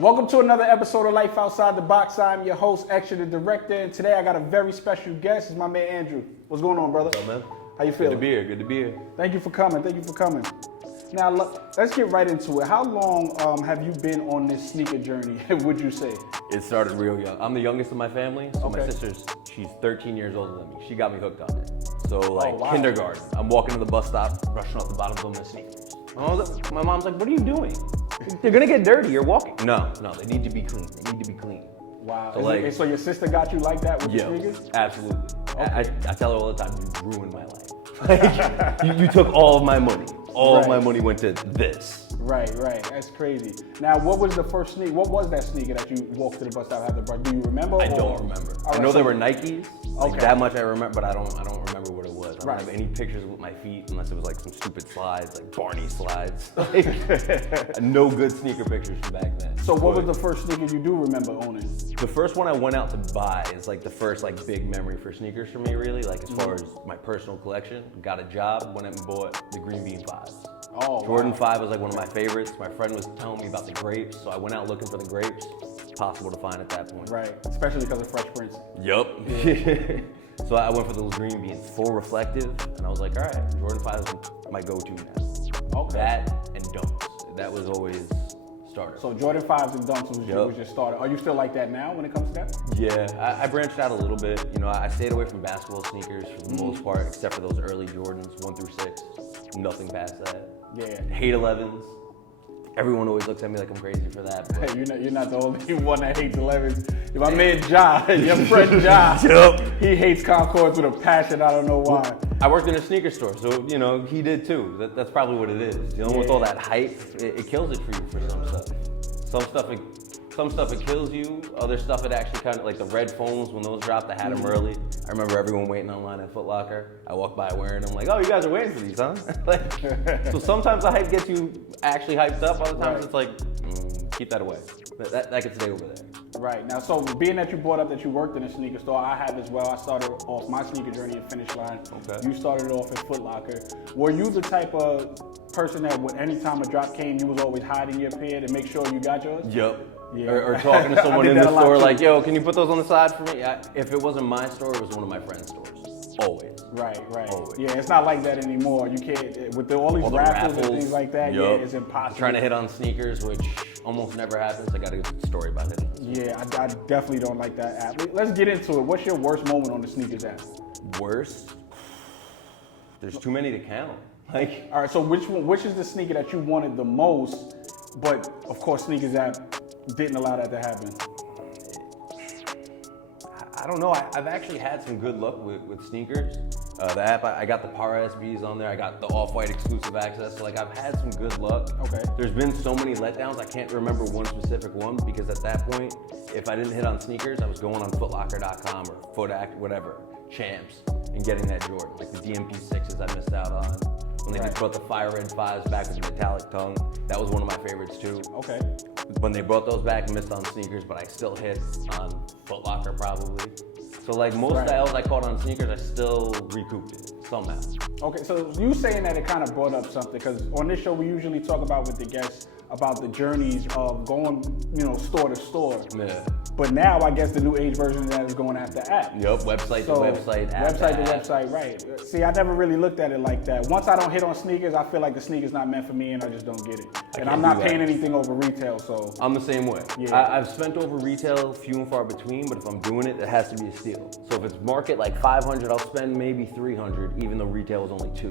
Welcome to another episode of Life Outside the Box. I'm your host, a.k.a. the director, and today I got a very special guest. It's my man Andrew. What's going on, brother? What's up, man? How you feeling? Good to be here. Thank you for coming. Now, let's get right into it. How long have you been on this sneaker journey, would you say? It started real young. I'm the youngest of my family, so Okay. my she's 13 years older than me. She got me hooked on it. So wow. Kindergarten, I'm walking to the bus stop, brushing off the bottoms of my sneakers. My mom's like, what are you doing? They're gonna get dirty, you're walking. No, they need to be clean. Wow. So, So your sister got you like that with the sneakers? Absolutely. Okay. I tell her all the time, you ruined my life. Like, you took all of my money. All of my money went to this. Right. That's crazy. Now, what was the first sneaker? What was that sneaker that you walked to the bus stop, had to brush? Do you remember? I don't remember. All I know they were Nikes. Like Okay. that much I remember, but I don't remember what it was. I don't Right. have any pictures with my feet unless it was like some stupid slides, like Barney slides. Like, no good sneaker pictures from back then. So what was the first sneaker you do remember owning? The first one I went out to buy is like the first like big memory for sneakers for me, really. Like as far as my personal collection. Got a job, went out and bought the Green Bean 5s. Oh, Jordan wow. 5 was like one of my favorites. My friend was telling me about the grapes, so I went out looking for the grapes. Possible to find at that point. Right, especially because of Fresh Prince. Yup. So I went for those Green Beans, full reflective, and I was like, all right, Jordan 5 is my go-to now. Okay. That and Dunks. That was always starter. So Jordan 5s and Dunks was your starter. Are you still like that now when it comes to that? Yeah, I branched out a little bit. You know, I stayed away from basketball sneakers for the most part, except for those early Jordans, 1 through 6. Nothing past that. Yeah. Hate 11s. Everyone always looks at me like I'm crazy for that. But Hey, you're not the only one that hates 11s. My man Ja, your friend Ja, he hates Concords with a passion. I don't know why. I worked in a sneaker store, so you know he did too. That's probably what it is. Dealing with all that hype, it kills it for you for some stuff. Some stuff it kills you. Other stuff it actually kind of like the red phones when those dropped. I had them early. I remember everyone waiting online at Foot Locker. I walked by wearing them, like, oh, you guys are waiting for these, huh? Like, so sometimes the hype gets you actually hyped up. Other times it's like, keep that away. That can stay over there. Right. Now, so being that you brought up that you worked in a sneaker store, I have as well. I started off my sneaker journey at Finish Line. Okay. You started off at Foot Locker. Were you the type of person that any time a drop came, you was always hiding your pair to make sure you got yours? Yep. Yeah. Or talking to someone I did in that the a lot store too. like, yo, can you put those on the side for me? If it wasn't my store, it was one of my friend's stores. Always. Right. Always. Yeah, it's not like that anymore. You can't, with all these All the raffles and things like that, yup. yeah, it's impossible. Trying to hit on sneakers, which almost never happens. I got a good story about it. Yeah, I definitely don't like that app. Let's get into it. What's your worst moment on the sneakers app? Worst? There's too many to count. Like, All right, so which is the sneaker that you wanted the most, but of course sneakers app didn't allow that to happen? I don't know. I've actually had some good luck with sneakers. The app, I got the Para SBs on there. I got the Off-White exclusive access. So like I've had some good luck. Okay. There's been so many letdowns. I can't remember one specific one because at that point, if I didn't hit on sneakers, I was going on footlocker.com or Footact, whatever, Champs, and getting that Jordan. Like the DMP 6s I missed out on. When they brought the Fire Red 5s back with the metallic tongue, that was one of my favorites too. Okay. When they brought those back, missed on sneakers, but I still hit on Foot Locker probably. So like most styles I caught on sneakers, I still recouped it somehow. Okay, so you saying that it kind of brought up something, because on this show we usually talk about with the guests about the journeys of going, store to store. Yeah. But now I guess the new age version of that is going after app. Yup, website to website, app Website to app. website, right. See, I never really looked at it like that. Once I don't hit on sneakers, I feel like the sneaker's not meant for me and I just don't get it. And I'm not paying anything over retail, so. I'm the same way. Yeah. I've spent over retail few and far between, but if I'm doing it, it has to be a steal. So if it's market like 500, I'll spend maybe 300, even though retail is only 2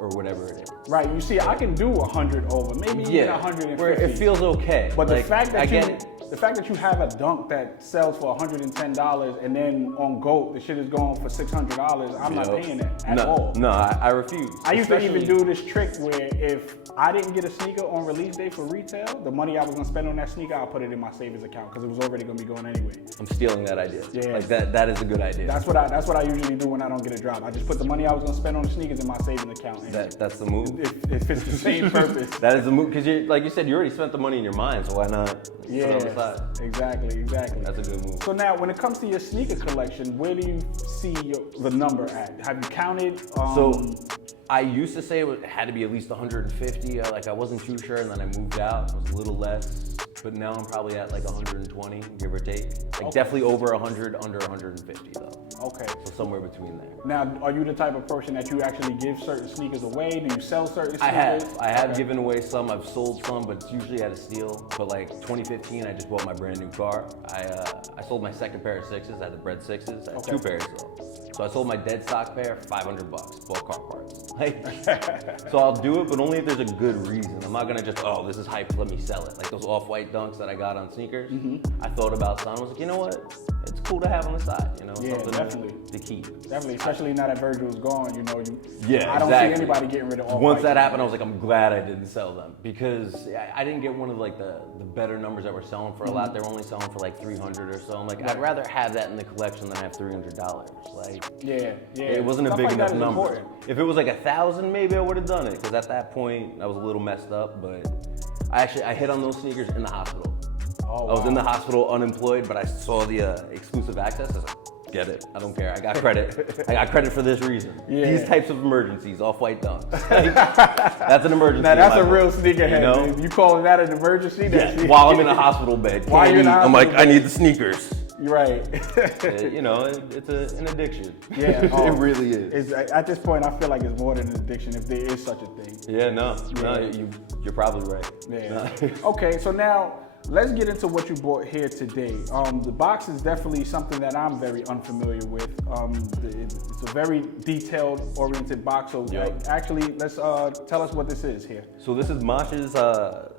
or whatever it is. Right, you see, I can do 100 over, maybe even 150. Where it feels okay. But like, the fact I that get the fact that you have a dunk that sells for $110 and then on GOAT the shit is going for $600, I'm not paying that at all. No, I refuse. I used to even do this trick where if I didn't get a sneaker on release day for retail, the money I was gonna spend on that sneaker, I'll put it in my savings account because it was already gonna be going anyway. I'm stealing that idea. Yeah. Like that is a good idea. That's what I usually do when I don't get a drop. I just put the money I was gonna spend on the sneakers in my savings account. And That's the move. it fits the same purpose. That is the move, because like you said, you already spent the money in your mind, so why not put it on the side? Exactly. That's a good move. So now, when it comes to your sneaker collection, where do you see the number at? Have you counted? So I used to say it had to be at least 150. I wasn't too sure, and then I moved out. It was a little less. but now I'm probably at like 120, give or take. Like definitely over 100, under 150 though. Okay. So somewhere between there. Now, are you the type of person that you actually give certain sneakers away? Do you sell certain sneakers? I have given away some. I've sold some, but it's usually at a steal. But like 2015, I just bought my brand new car. I sold my second pair of sixes. I had the bread sixes. I had two pairs though. So I sold my dead stock pair for $500, bought car parts. Like, so I'll do it, but only if there's a good reason. I'm not gonna just, oh, this is hype, let me sell it. Like those off-white dunks that I got on sneakers. I thought about some. I was like, you know what? It's cool to have on the side, you know? Yeah, something definitely. To keep. Definitely, especially now that Virgil's gone, you know, Yeah, I don't see anybody getting rid of all. Once that happened, I was like, I'm glad I didn't sell them because I didn't get one of like the better numbers that were selling for a lot. They were only selling for like 300 or so. I'm like, I'd rather have that in the collection than have $300. Like, yeah. It wasn't a Stuff big like enough that is number. important. If it was like 1,000, maybe I would have done it because at that point I was a little messed up. But I hit on those sneakers in the hospital. Oh, I was in the hospital unemployed, but I saw the exclusive access. I was like, get it. I don't care. I got credit. I got credit for this reason. Yeah. These types of emergencies, off-white dunks. Like, that's an emergency. Now that's a real sneakerhead. You know? You calling that an emergency? Yeah. While I'm in a hospital bed. While you're in a I'm hospital like, I bed. need the sneakers. You're right. You know, it's an addiction. Yeah, It really is. At this point, I feel like it's more than an addiction, if there is such a thing. Yeah, no, you're probably right. Yeah. Okay, so now let's get into what you bought here today. The box is definitely something that I'm very unfamiliar with. It's a very detailed-oriented box. So actually, let's tell us what this is here. So this is Mache's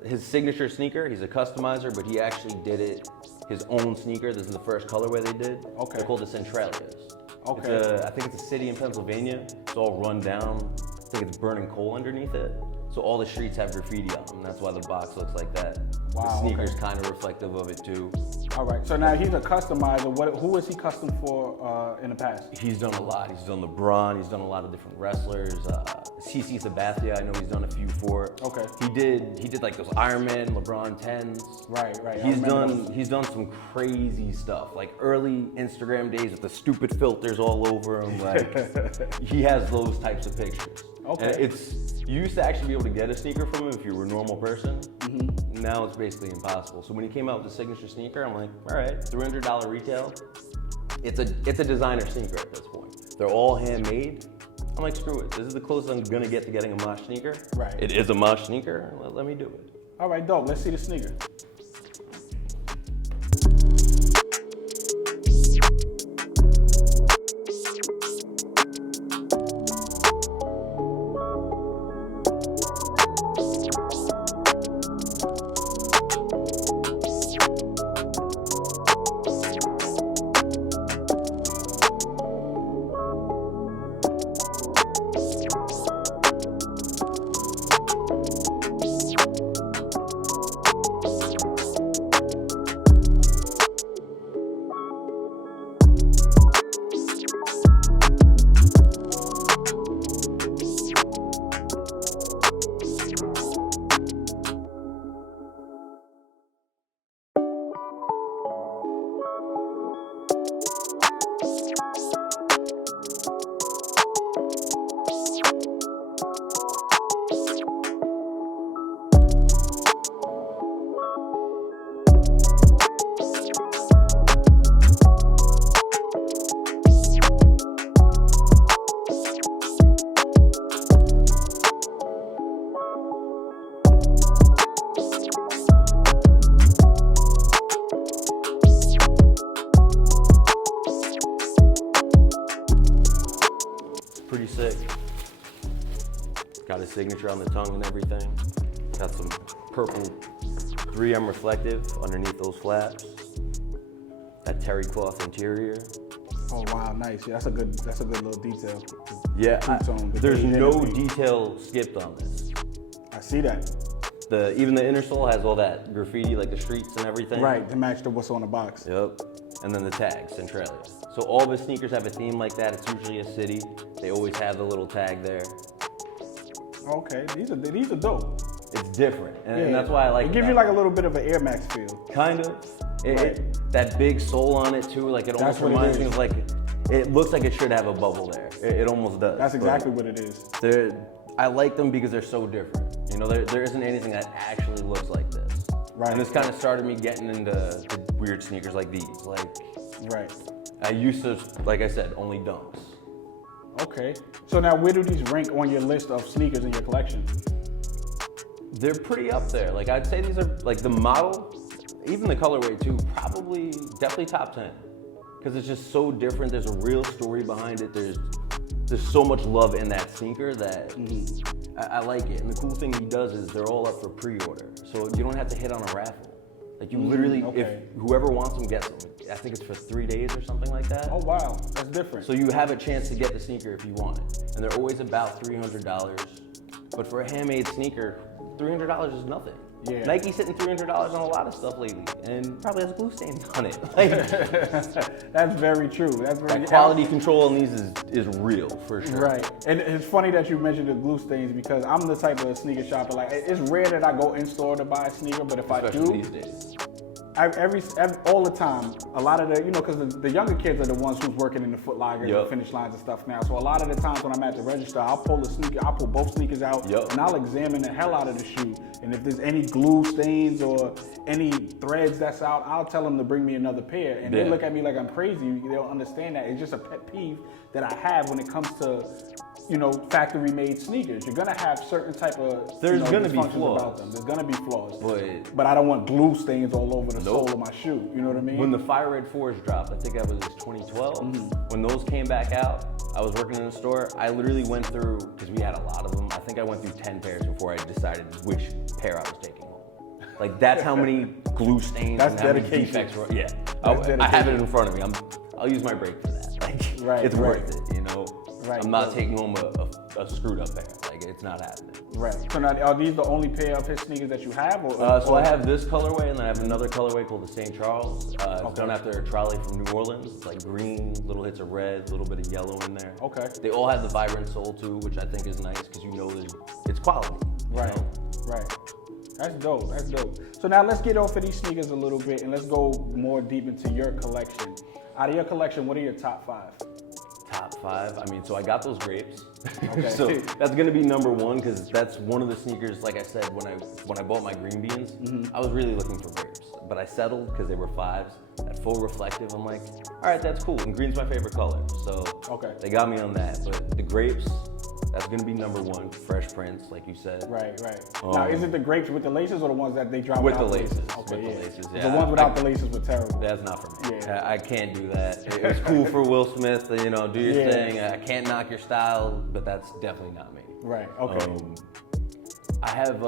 his signature sneaker. He's a customizer, but he actually did it his own sneaker. This is the first colorway they did. Okay. They're called the Centralias. Okay. I think it's a city in Pennsylvania. It's all run down. I think it's burning coal underneath it. So all the streets have graffiti on them. That's why the box looks like that. Wow, The sneaker's kind of reflective of it too. All right, so now he's a customizer. Who was he custom for in the past? He's done a lot. He's done LeBron. He's done a lot of different wrestlers. CC Sabathia, I know he's done a few for. Okay. He did like those Iron Man, LeBron 10s. Right. He's done some crazy stuff. Like early Instagram days with the stupid filters all over him. Like he has those types of pictures. Okay. And you used to actually be able to get a sneaker from him if you were a normal person. Now it's basically impossible. So when he came out with the signature sneaker, I'm like, all right, $300 retail. It's a designer sneaker at this point. They're all handmade. I'm like, screw it. This is the closest I'm gonna get to getting a Mache sneaker. Right. It is a Mache sneaker. Let me do it. All right, dope. Let's see the sneaker. Pretty sick. Got his signature on the tongue and everything. Got some purple 3M reflective underneath those flaps. That terry cloth interior. Oh wow, nice. Yeah, that's a good little detail. Yeah, Two-tone, but there's yeah, no yeah. detail skipped on this. I see that. Even the inner sole has all that graffiti, like the streets and everything. Right, to match to what's on the box. Yep. And then the tag, Centralia. So all of his sneakers have a theme like that. It's usually a city. They always have the little tag there. Okay, these are dope. It's different, and that's why I like it. It gives you like a little bit of an Air Max feel. Kind of. Right. That big sole on it too, like it almost That's what it reminds me is. of like, it looks like it should have a bubble there. It almost does. That's exactly what it is. I like them because they're so different. You know, there isn't anything that actually looks like this. And this kind of started me getting into the weird sneakers like these. Like, Right. I used to, like I said, only dunks. Okay. So now where do these rank on your list of sneakers in your collection? They're pretty up there. Like, I'd say these are, like, the model, even the colorway too, definitely top 10. Because it's just so different. There's a real story behind it. There's so much love in that sneaker that I like it. And the cool thing he does is they're all up for pre-order. So you don't have to hit on a raffle. Like, you literally, if whoever wants them gets them. I think it's for 3 days or something like that. Oh, wow. That's different. So you have a chance to get the sneaker if you want it. And they're always about $300. But for a handmade sneaker, $300 is nothing. Yeah. Nike's hitting $300 on a lot of stuff lately, and probably has glue stains on it. Like, that's very true. that quality control on these is real, for sure. Right. And it's funny that you mentioned the glue stains because I'm the type of sneaker shopper. Like, it's rare that I go in store to buy a sneaker, but if Especially I do, these days. all the time, a lot of the, because the younger kids are the ones who's working in the Foot Lockers and Finish Lines and stuff now. So a lot of the times when I'm at the register, I'll pull both sneakers out and I'll examine the hell out of the shoe. And if there's any glue stains or any threads that's out, I'll tell them to bring me another pair. And they look at me like I'm crazy. They don't understand that. It's just a pet peeve that I have when it comes to, factory made sneakers. You're gonna have certain type of There's gonna be dysfunctions flaws. about them. There's gonna be flaws. But I don't want glue stains all over the sole of my shoe. You know what I mean? when the Fire Red 4s dropped, I think that was 2012. When those came back out, I was working in the store. I literally went through, because we had a lot of them, I think I went through 10 pairs before I decided which pair I was taking home. Like, that's how many glue stains That's and how many dedication. defects were. Yeah, That's I have it in front of me. I'll use my break for that. Like, it's worth it, Right. I'm not taking home a screwed up pair. Like, it's not happening. Right. So now, are these the only pair of his sneakers that you have? So I have this colorway, and then I have another colorway called the St. Charles. It's done after a trolley from New Orleans. It's like green, little hits of red, a little bit of yellow in there. Okay. They all have the vibrant sole too, which I think is nice because it's quality. Right. Right. That's dope. That's dope. So now let's get off of these sneakers a little bit and let's go more deep into your collection. Out of your collection, what are your top 5? Top 5. I mean, so I got those grapes. Okay. So that's gonna be number 1 because that's one of the sneakers. Like I said, when I bought my green beans, I was really looking for grapes, but I settled because they were 5s. That full reflective, I'm like, all right, that's cool. And green's my favorite color, so they got me on that. But the grapes, that's gonna be number 1. Fresh prints, like you said. Right. Now, is it the grapes with the laces or the ones that they drop with the without laces? Okay, with the laces, yeah. The ones without the laces were terrible. That's not for me. Yeah. I can't do that. It was cool for Will Smith, do your thing. I can't knock your style, but that's definitely not me. Right. Okay. I have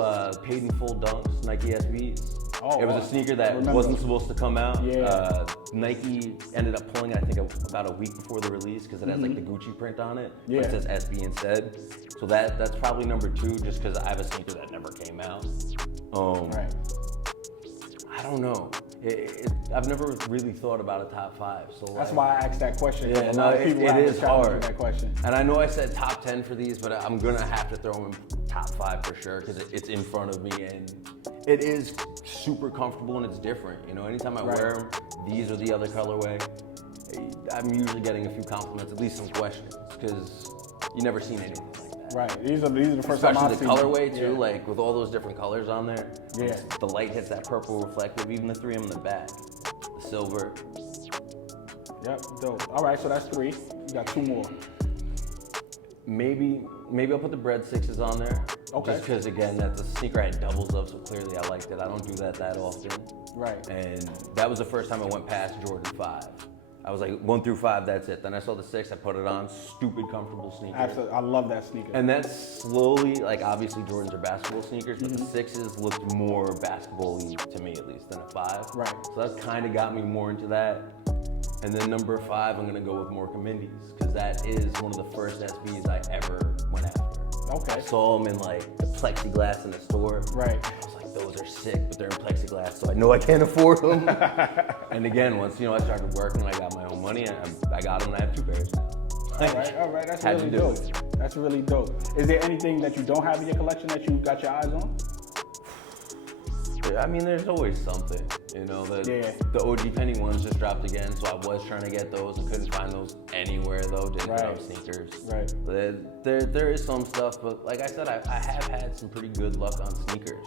paid in full dunks, Nike SBs. It was a sneaker that wasn't supposed to come out. Yeah. Nike ended up pulling it, I think, about a week before the release because it has like the Gucci print on it. Yeah. But it says SB instead. So that's probably number 2 just because I have a sneaker that never came out. Right. I don't know. I've never really thought about a top 5. So That's why I asked that question. Yeah, a lot of people it is hard. That question. And I know I said top 10 for these, but I'm gonna have to throw them in top 5 for sure because it's in front of me and it is super comfortable and it's different. Anytime I wear them, these or the other colorway, I'm usually getting a few compliments, at least some questions, because you never seen anything like that. Right. These are the first time I've Especially seen the colorway them. too, like with all those different colors on there. Yeah. The light hits that purple reflective, even the 3M in the back, the silver. Yep. Dope. All right. So that's 3. You got 2 more. Maybe I'll put the Bread 6s on there. Okay. Just because, again, that's a sneaker I had doubles of, so clearly I liked it. I don't do that often. Right. And that was the first time I went past Jordan 5. I was like 1 through 5, that's it. Then I saw the 6, I put it on. Stupid comfortable sneaker. Absolutely. I love that sneaker. And that's slowly, like obviously Jordans are basketball sneakers, but the 6s looked more basketball-y to me at least than a 5. Right. So that's kind of got me more into that. And then number 5, I'm gonna go with More Mindy's because that is one of the first SBs I ever went after. Okay. I saw them in like the plexiglass in the store. Right. I was like, those are sick, but they're in plexiglass, so I know I can't afford them. And again, once I started working, I got my own money, I got them, and I have 2 pairs now. All right. That's really dope. That's really dope. Is there anything that you don't have in your collection that you got your eyes on? I mean, there's always something, The OG Penny ones just dropped again, so I was trying to get those. I couldn't find those anywhere though. Didn't have sneakers. Right. There is some stuff, but like I said, I have had some pretty good luck on sneakers.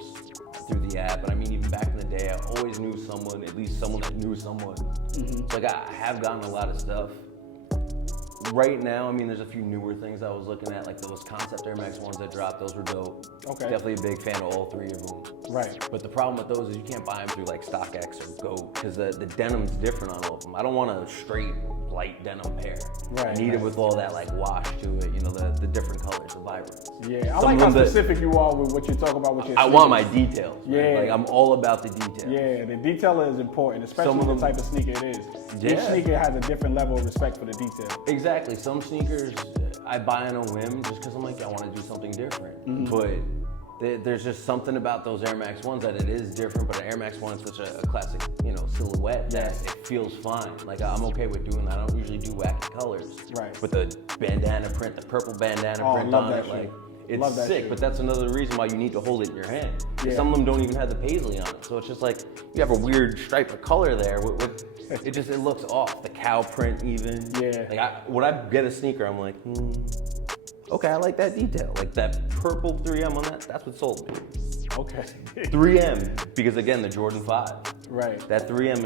through the app, and I mean, even back in the day, I always knew someone, at least someone that knew someone. So like I have gotten a lot of stuff. Right now, I mean, there's a few newer things I was looking at, like those Concept Air Max ones that dropped. Those were dope. Okay. Definitely a big fan of all three of them. Right. But the problem with those is you can't buy them through like StockX or Go, because the denim's different on all of them. I don't want a straight light denim pair. Right, I need it right. with all that like wash to it, you know, the different colors, the vibrance. Yeah, I Some like of how them that- specific you are with what you talk about with your I sneakers. want my details. Man. Yeah. Like I'm all about the details. Yeah, the detail is important, especially Some of the them- type of sneaker it is. Each Yeah. sneaker has a different level of respect for the detail. Exactly. Some sneakers I buy on a whim just because I'm like, I want to do something different. But there's just something about those Air Max ones that it is different. But an Air Max one is such a classic, you know, silhouette that Yes. it feels fine. Like I'm okay with doing that. I don't usually do wacky colors. Right. With the bandana print, the purple bandana Oh, print love on that it, shit. like. It's Love that sick, shit. but that's another reason why you need to hold it in your hand. Yeah. Some of them don't even have the paisley on it, so it's just like you have a weird stripe of color there. It looks off. The cow print even. Yeah. Like when I get a sneaker, I'm like, okay, I like that detail. Like that purple 3M on that. That's what sold me. Okay. 3M, because again, the Jordan 5. Right. That 3M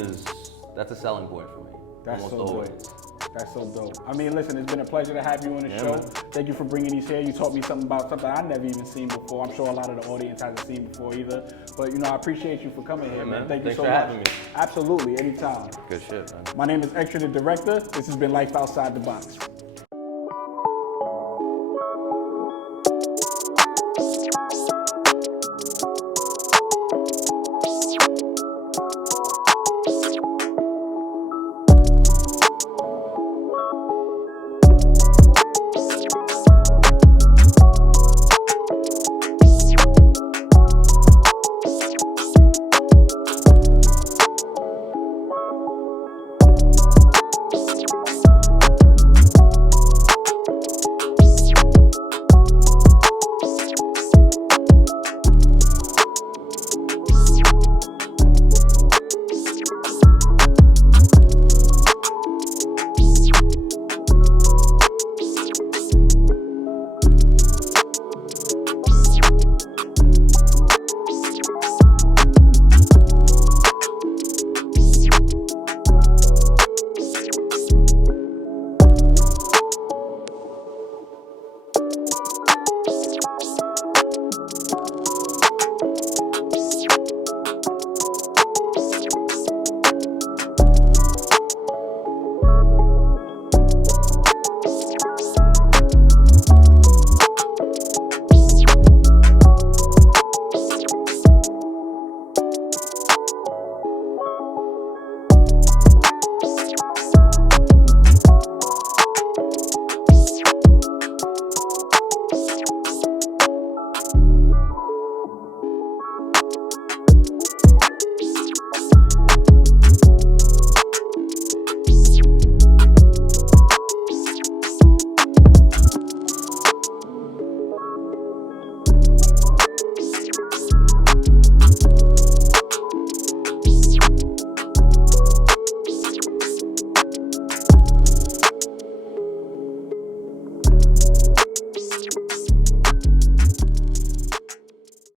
that's a selling point for me. That's Almost so always. dope. That's so dope. I mean, listen, it's been a pleasure to have you on the Yeah, show. man. Thank you for bringing these here. You taught me something about something I never even seen before. I'm sure a lot of the audience hasn't seen before either. But, you know, I appreciate you for coming here, man. man. Thank you Thanks so for much. having me. Absolutely, anytime. Good shit, man. My name is Extra the Director. This has been Life Outside the Box.